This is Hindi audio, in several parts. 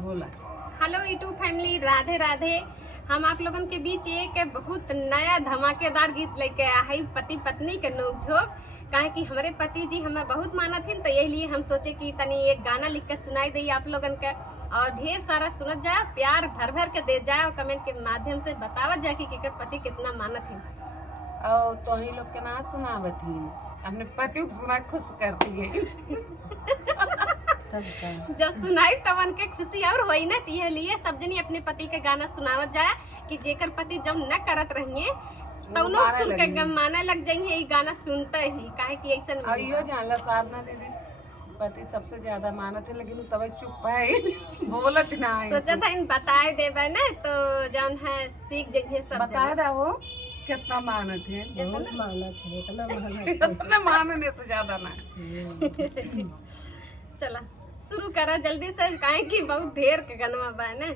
बोला। Hello YouTube family, Radhe Radhe. हम आप लोगन के बीच एक बहुत नया धमाकेदार गीत लेके आया है, पति पत्नी के नोकझोंक। काहे कि हमारे पति जी हमें बहुत मानत हिन, तो यही लिए हम सोचे कि तनी एक गाना लिख के सुनाई दी आप लोगन के, और ढेर सारा सुनत जाए, प्यार भर भर के दे जाए और कमेंट के माध्यम से बतावत जाए कि केकर पति कितना मानत हिन। और तो ही लोग के ना सुनावत ही, अपने पति को सुना खुश करती है। जब सुनाई तब के खुशी और होई ना, तो लिए सब जनी अपने पति के गाना सुनावत जाए कि जेकर पति जब न करत रहिए तो लोग सुन के गमाने लग जाइए ये गाना सुनते ही। काहे कि ऐसा अयो जानला साधना दीदी पति सबसे ज्यादा मानत है, लेकिन तब चुप है बोलत ना है। सोचा था इन बताए देवे ना, तो जौन है सीख जाइए सब। बता दा वो कितना मानत है, बहुत मानत है, इतना मानने से ज्यादा ना। चला शुरू करा जल्दी से, काहे कि बहुत ढेर के गनवा बा ना।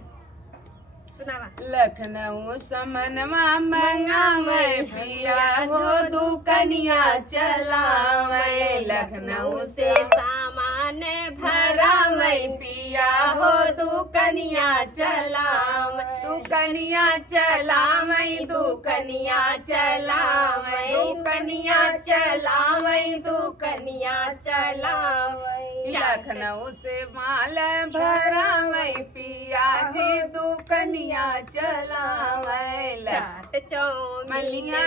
सुनावा। लखनऊ समनवा मंगावे पिया हो दुकनिया चलावे, लखनऊ से सामान भरावे पिया हो दुकनिया चलावे, दुकनिया चलावे, दुकनिया चलावे, दुकनिया चलावे, दुकनिया चलावे। लखनऊ से माल भरावे पिया जी दुकनिया चलावे, चाट चौमिया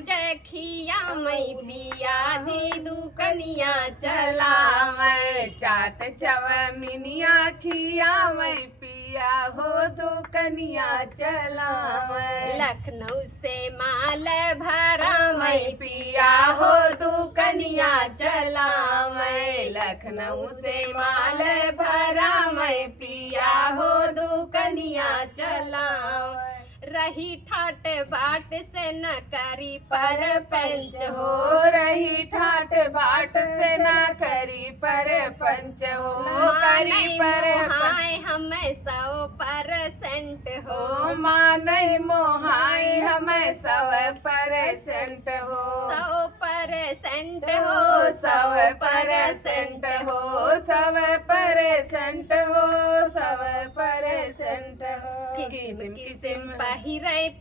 जखिया मई पिया जी दुकनिया चलावे, चाट चौमिनिया खियावे पिया हो दुकनिया चलावे। लखनऊ से माल भरावे पिया हो दुकनिया चलावे, लखनऊ से माल भरावे पिया हो दुकनिया चलावे। रही ठाट बाट से न करी पर पंच हो, रही ठाट बाट से न करी पर पंच हो, करी पर हाय हमें 100% हो, माने मोहाई हमें 100% हो, 100% हो, 100% हो, 100% हो, 100% हो। किस्म किस्म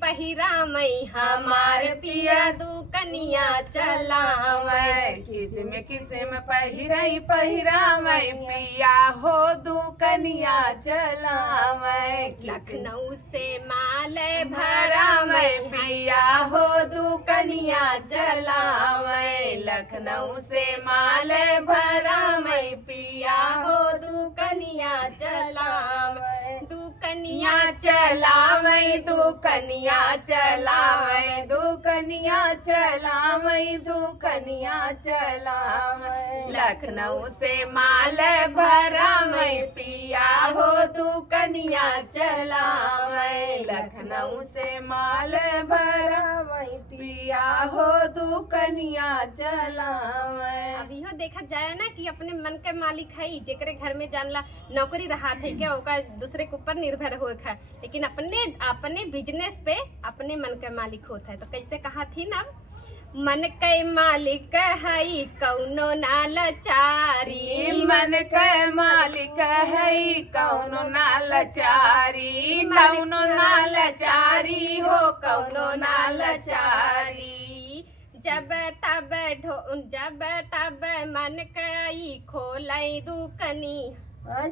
पहिरा मई हमार पिया दुकनिया चलावे, किस्म किस्म पहिरा मई पिया हो दुकनिया चलावे। लखनऊ से माल भरावे पिया हो दुकनिया चलावे, लखनऊ से माल भरावे पिया हो दुकनिया चलावे, दुकनिया चलावे, दुकनिया चलावे, दुकनिया चलावे, दुकनिया चलावे। लखनऊ से माल भरावे पिया हो दुकनिया चलावे, लखनऊ से माल भरावे पिया हो दुकनिया चलावे। अब इहो देखा जाए ना कि अपने मन के मालिक है, जेकरे घर में जानला नौकरी रहा थे क्या ओका दूसरे के ऊपर निर्भर हो है, लेकिन अपने बिजनेस पे अपने मन के मालिक होता है। तो कैसे कहा थी ना, मन के मालिक है कौनो ना लाचारी, मन के मालिक है कौनो ना लाचारी, कौनो ना लाचारी हो, कौनो ना लाचारी। जब तब मन कई खोलाई दुकनी,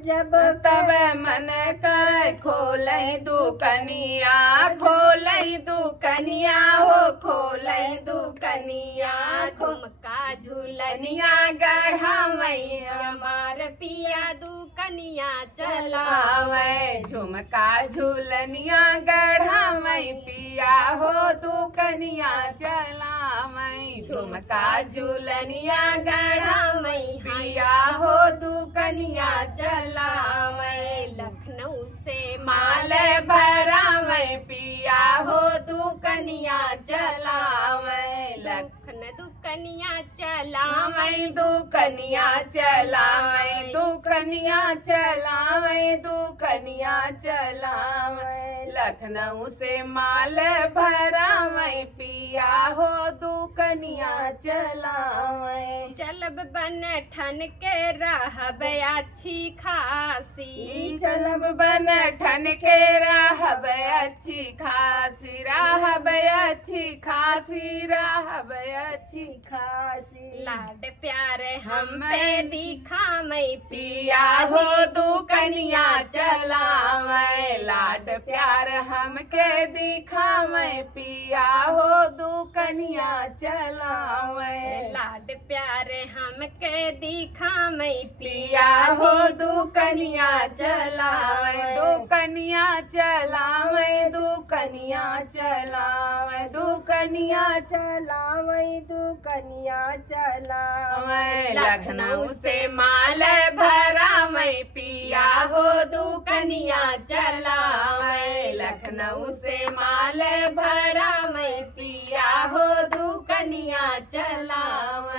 जब तब मन कर खोले दुकनिया, खोले दुकनिया हो, खोले दुकनिया। झुमका झूलनिया गढ़ा मैया हमार पिया दुकनिया चलावे, झुमका झूलनिया गढ़ा मई पिया हो दुकनिया चलावे, झुमका झूलनिया गढ़ा मई पिया हो दुकनिया चलावे। लखनऊ से माल भरावे पिया हो दुकनिया चलावे, दुकनिया चलावे मैं दुकनिया चलावे दुकनिया चलावे दुकनिया चलावे लखनऊ से माल भरावे पिया हो दुकनिया चलावे चलब बन ठन के रहब अच्छी खासी चलब बन ठन के रहब अच्छी खासी रहब अच्छी खासी रहब अच्छी खासी लाड प्यार हम पे दिखावे पिया हो दुकनिया चलावे लाड प्यार हमके दिखावे पिया हो दुकनिया चलावे लाड प्यार हमके दिखावे पिया हो दुकनिया चलावे दुकनिया चलावे दुकनिया चलावे दुकनिया चलावे दुकनिया चलावे लखनऊ से माल भरावे पिया हो दुकनिया चलावे लखनऊ से माल भरावे पिया हो दुकनिया चलावे